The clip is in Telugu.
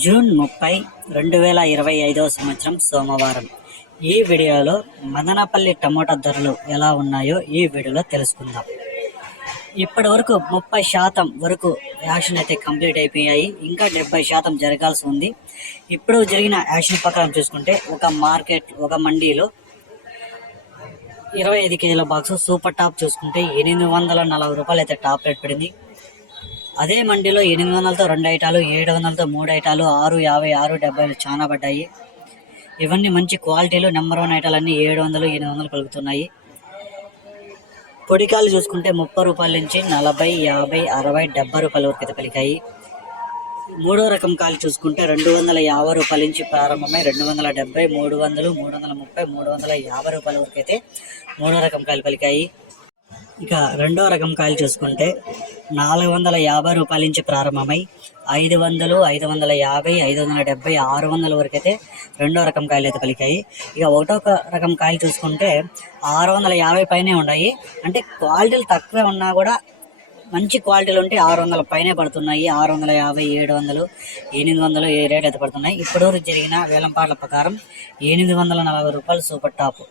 జూన్ 30, 2025 సంవత్సరం సోమవారం. ఈ వీడియోలో మదనపల్లి టమోటా ధరలు ఎలా ఉన్నాయో ఈ వీడియోలో తెలుసుకుందాం. ఇప్పటి వరకు 30% వరకు యాక్షన్ అయితే కంప్లీట్ అయిపోయాయి. ఇంకా 70% జరగాల్సి ఉంది. ఇప్పుడు జరిగిన యాక్షన్ ప్రకారం చూసుకుంటే ఒక మండీలో 25 కేజీల బాక్స్ సూపర్ టాప్ చూసుకుంటే 840 రూపాయలు అయితే టాప్ రేట్ పడింది. అదే మండీలో 800తో 2 ఐటాలు, 700తో 3 ఐటాలు, 650, 670 చాలా పడ్డాయి. ఇవన్నీ మంచి క్వాలిటీలు. నెంబర్ 1 ఐటాలన్నీ 700, 800 పలుకుతున్నాయి. పొడికాయలు చూసుకుంటే 30 రూపాయల నుంచి 40, 50, 60, 70 రూపాయల వరకు అయితే పలికాయి. మూడో రకం కాయలు చూసుకుంటే 250 రూపాయల నుంచి ప్రారంభమై 270, 300, 330, 350 రూపాయల వరకు అయితే మూడో రకం కాయలు పలికాయి. ఇక రెండో రకం కాయలు చూసుకుంటే 450 రూపాయల నుంచి ప్రారంభమై 500, 550, 570, 600 వరకు అయితే రెండో రకం కాయలు అయితే పలికాయి. ఇక ఒకటో రకం కాయలు చూసుకుంటే 650 పైనే ఉన్నాయి. అంటే క్వాలిటీలు తక్కువే ఉన్నా కూడా మంచి క్వాలిటీలు ఉంటే 600 పైనే పడుతున్నాయి. 650, 700, 800 ఏ రేట్ అయితే పడుతున్నాయి. ఇప్పటివరకు జరిగిన వేలంపాట్ల ప్రకారం 840 రూపాయలు సూపర్ టాప్